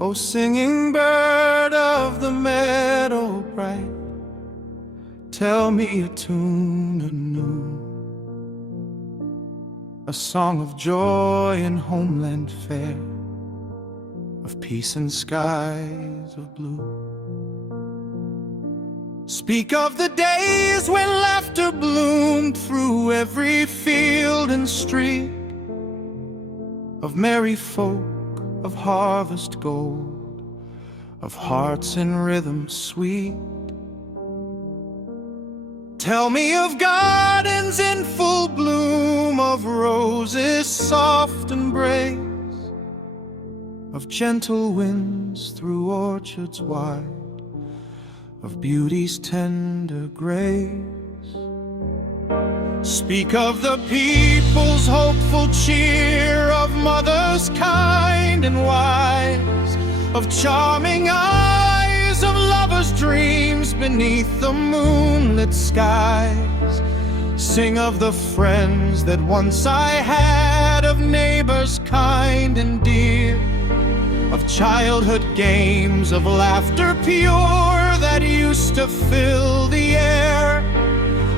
O singing bird of the meadow bright, tell me a tune anew, a song of joy in homeland fair, of peace and skies of blue. Speak of the days when laughter bloomed through every field and street, of merry folk, of harvest gold, of hearts in rhythm sweet. Tell me of gardens in full bloom, of roses soft and brave, of gentle winds through orchards wide, of beauty's tender grace. Speak of the people's hopeful cheer, of mothers kind and wise, of charming eyes, of lovers' dreams beneath the moonlit skies. Sing of the friends that once I had, of neighbors kind and dear, of childhood games, of laughter pure that used to fill the air,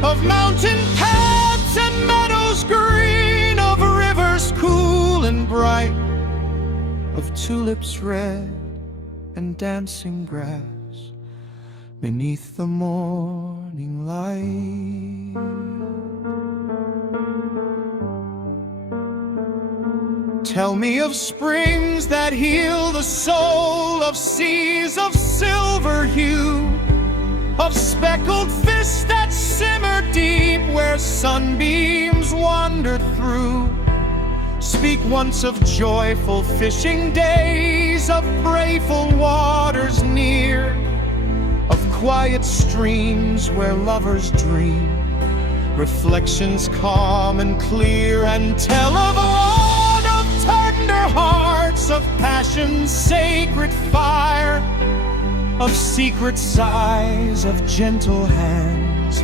of mountain paths and meadows green, of rivers cool and bright, of tulips red and dancing grass beneath the morning light. Tell me of springs that heal the soul, of seas of silver hue, of speckled fish that simmer deep where sunbeams wandered through. Speak once of joyful fishing days, of prayerful waters near, of quiet streams where lovers dream, reflections calm and clear. And tell of all of tender hearts, of passion's sacred fire, of secret sighs, of gentle hands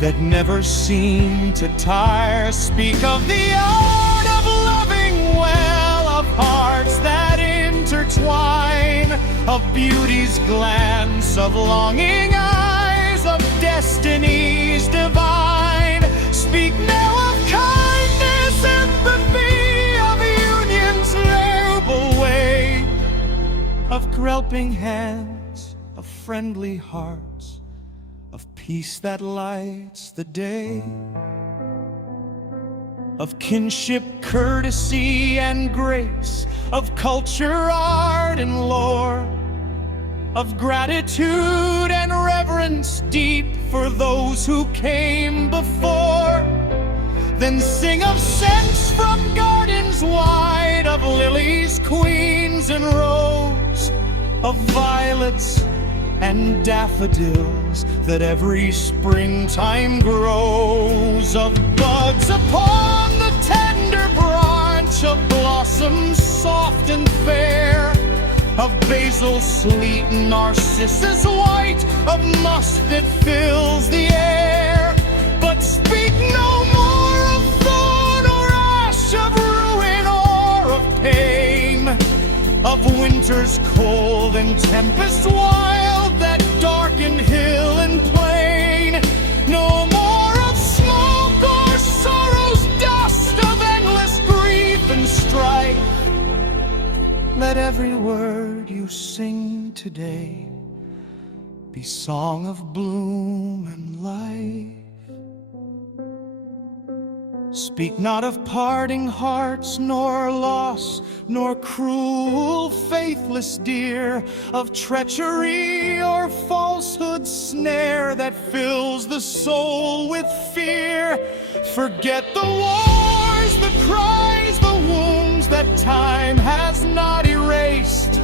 that never seem to tire. Speak of the art of loving well, of hearts that intertwine, of beauty's glance, of longing eyes, of destinies divine. Speak now of kindness, empathy, of union's noble way, of groping hands, of friendly hearts, of peace that lights the day, of kinship, courtesy, and grace, of culture, art, and lore, of gratitude and reverence deep for those who came before. Then sing of scents from gardens wide, of lilies, queens, and rose, of violets and daffodils that every springtime grows, of buds upon the tender branch, of blossoms soft and fair, of basil sweet, narcissus white, of musk that fills the air. But speak no more of thorn or ash, of ruin or of pain, of winter's cold and tempest wild that darken hill and plain. No more of smoke or sorrow's dust, of endless grief and strife. Let every word you sing today be song of bloom and life. Speak not of parting hearts, nor loss, nor cruel, faithless dear, of treachery or falsehood's snare that fills the soul with fear. Forget the wars, the cries, the wounds that time has not erased,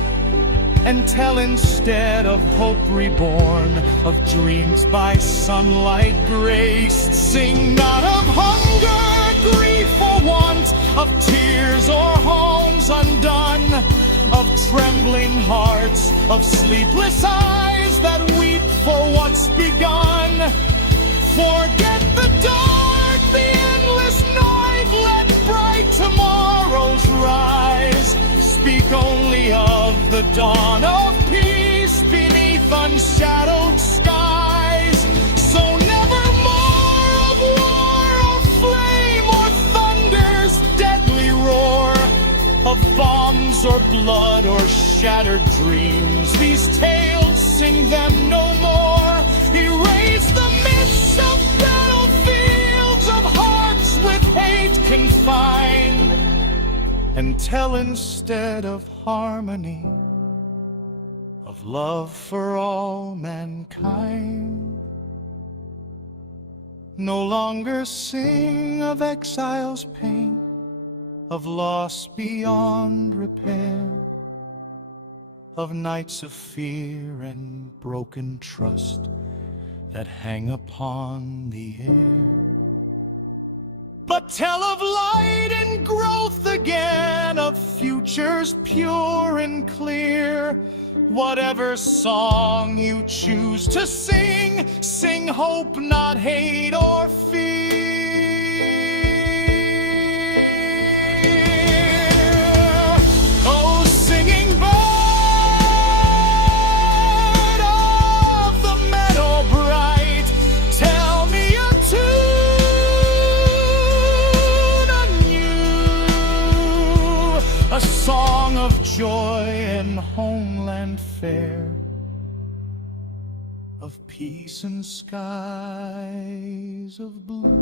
and tell instead of hope reborn, of dreams by sunlight graced. Sing not of hunger, grief, or want, of tears or homes undone, of trembling hearts, of sleepless eyes that weep for what's begun. Forget the dark, the endless night, let bright tomorrows rise. Speak speak only of the dawn of peace beneath unshadowed skies. So never more of war or flame or thunder's deadly roar, of bombs or blood or shattered dreams. These tales, sing them no more. Erase the myths of battlefields, of hearts with hate confined, and tell instead of harmony, of love for all mankind. No longer sing of exile's pain, of loss beyond repair, of nights of fear and broken trust that hang upon the air. But tell of light and growth again, of futures pure and clear. Whatever song you choose to sing, sing hope, not hate or fear. Oh, singing bird of the meadow bright, tell me a tune anew, a song of joy and homeland fair, of peace and skies of blue.